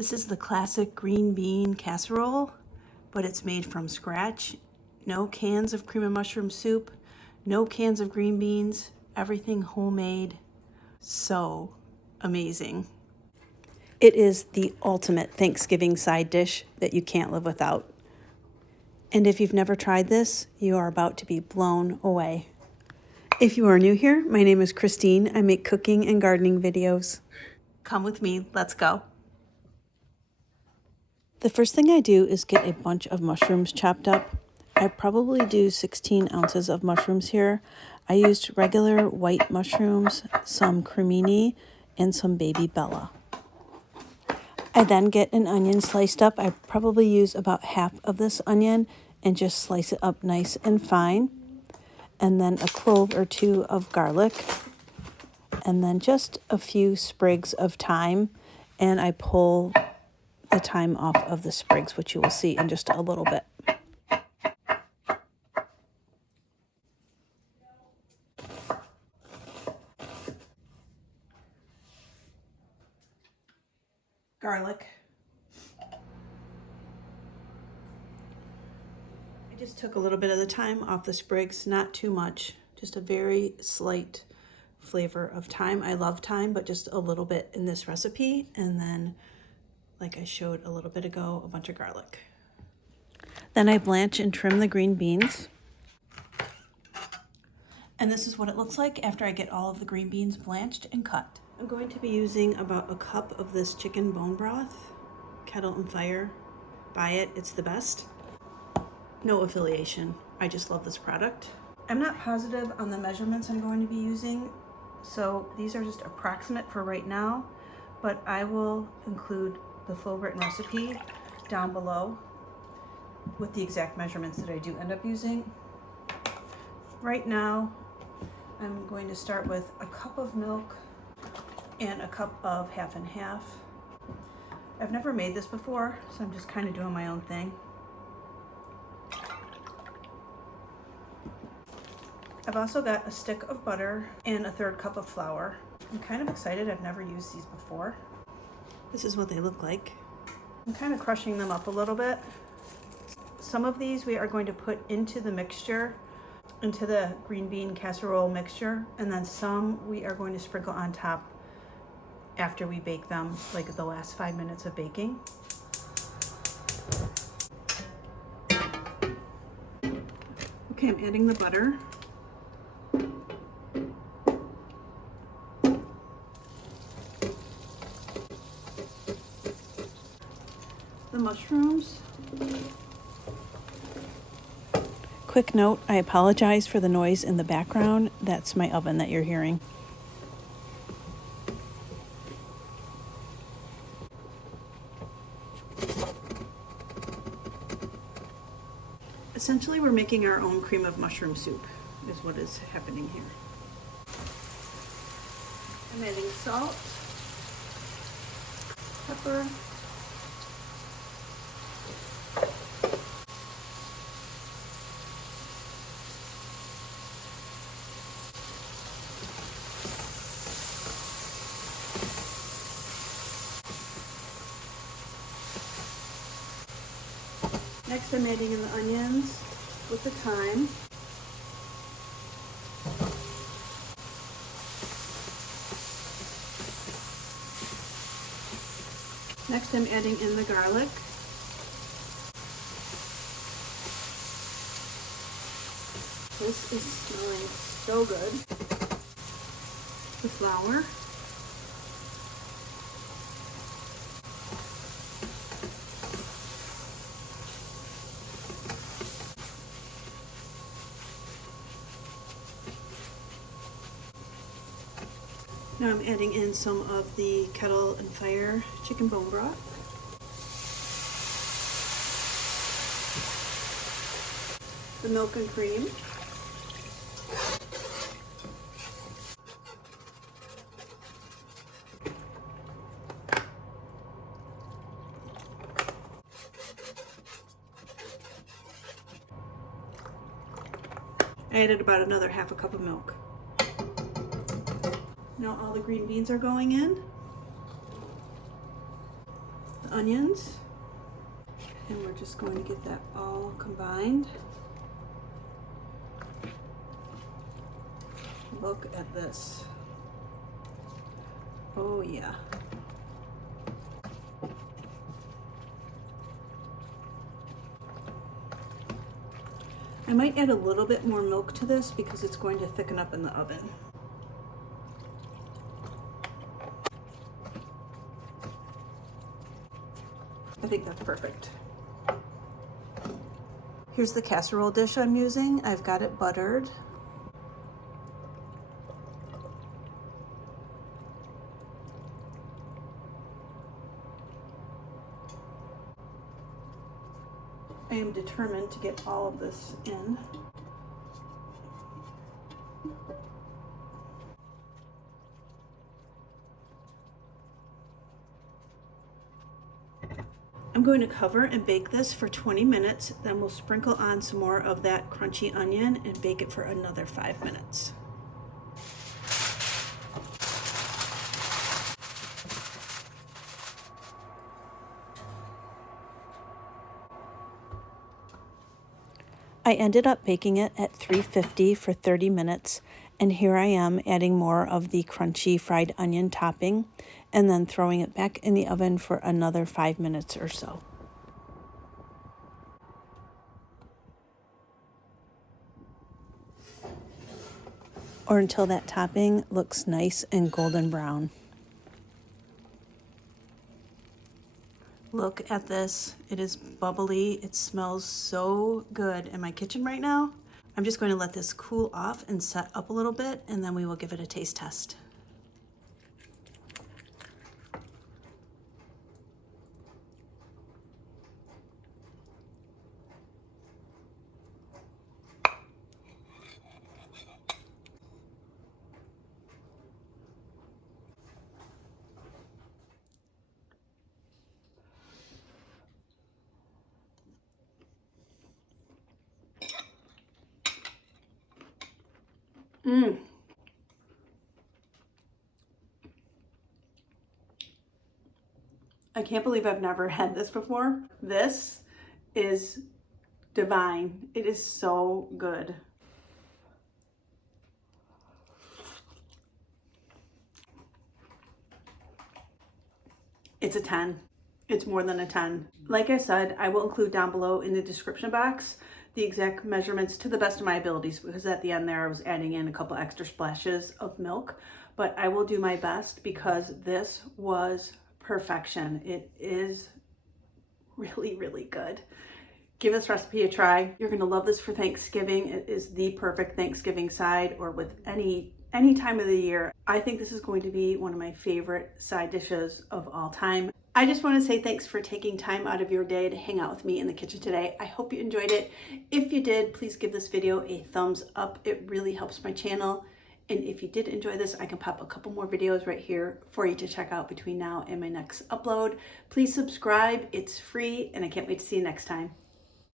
This is the classic green bean casserole, but it's made from scratch. No cans of cream of mushroom soup, no cans of green beans, everything homemade. So amazing. It is the ultimate Thanksgiving side dish that you can't live without. And if you've never tried this, you are about to be blown away. If you are new here, my name is Christine. I make cooking and gardening videos. Come with me, let's go. The first thing I do is get a bunch of mushrooms chopped up. I probably do 16 ounces of mushrooms here. I used regular white mushrooms, some creamini, and some baby bella. I then get an onion sliced up. I probably use about half of this onion and just slice it up nice and fine. And then a clove or two of garlic. And then just a few sprigs of thyme. And I pull the thyme off of the sprigs, which you will see in just a little bit. Garlic. I just took a little bit of the thyme off the sprigs, not too much, just a very slight flavor of thyme. I love thyme, but just a little bit in this recipe. And then, like I showed a little bit ago, a bunch of garlic. Then I blanch and trim the green beans. And this is what it looks like after I get all of the green beans blanched and cut. I'm going to be using about a cup of this chicken bone broth. Kettle and Fire. Buy it, it's the best. No affiliation, I just love this product. I'm not positive on the measurements I'm going to be using, so these are just approximate for right now, but I will include the full written recipe down below with the exact measurements that I do end up using. Right now, I'm going to start with a cup of milk and a cup of half and half. I've never made this before, so I'm just kind of doing my own thing. I've also got a stick of butter and a third cup of flour. I'm kind of excited, I've never used these before. This is what they look like. I'm kind of crushing them up a little bit. Some of these we are going to put into the mixture, into the green bean casserole mixture, and then some we are going to sprinkle on top after we bake them, like the last 5 minutes of baking. Okay, I'm adding the butter. The mushrooms. Quick note, I apologize for the noise in the background. That's my oven that you're hearing. Essentially, we're making our own cream of mushroom soup, is what is happening here. I'm adding salt, pepper, next I'm adding in the onions with the thyme. Next I'm adding in the garlic. This is smelling so good. The flour. Now I'm adding in some of the Kettle and Fire chicken bone broth. The milk and cream. I added about another half a cup of milk. Now all the green beans are going in. The onions. And we're just going to get that all combined. Look at this. Oh yeah. I might add a little bit more milk to this because it's going to thicken up in the oven. I think that's perfect. Here's the casserole dish I'm using. I've got it buttered. I am determined to get all of this in. I'm going to cover and bake this for 20 minutes, then we'll sprinkle on some more of that crunchy onion and bake it for another 5 minutes. I ended up baking it at 350 for 30 minutes, and here I am adding more of the crunchy fried onion topping and then throwing it back in the oven for another 5 minutes or so. Or until that topping looks nice and golden brown. Look at this. It is bubbly. It smells so good in my kitchen right now. I'm just going to let this cool off and set up a little bit, and then we will give it a taste test. I can't believe I've never had this before. This is divine. It is so good. It's a 10. It's more than a 10. Like I said, I will include down below in the description box the exact measurements to the best of my abilities, because at the end there I was adding in a couple extra splashes of milk, but I will do my best because this was perfection. It is really, really good. Give this recipe a try. You're gonna love this for Thanksgiving. It is the perfect Thanksgiving side, or with any time of the year. I think this is going to be one of my favorite side dishes of all time. I just want to say thanks for taking time out of your day to hang out with me in the kitchen today. I hope you enjoyed it. If you did, please give this video a thumbs up. It really helps my channel. And if you did enjoy this, I can pop a couple more videos right here for you to check out between now and my next upload. Please subscribe. It's free, and I can't wait to see you next time.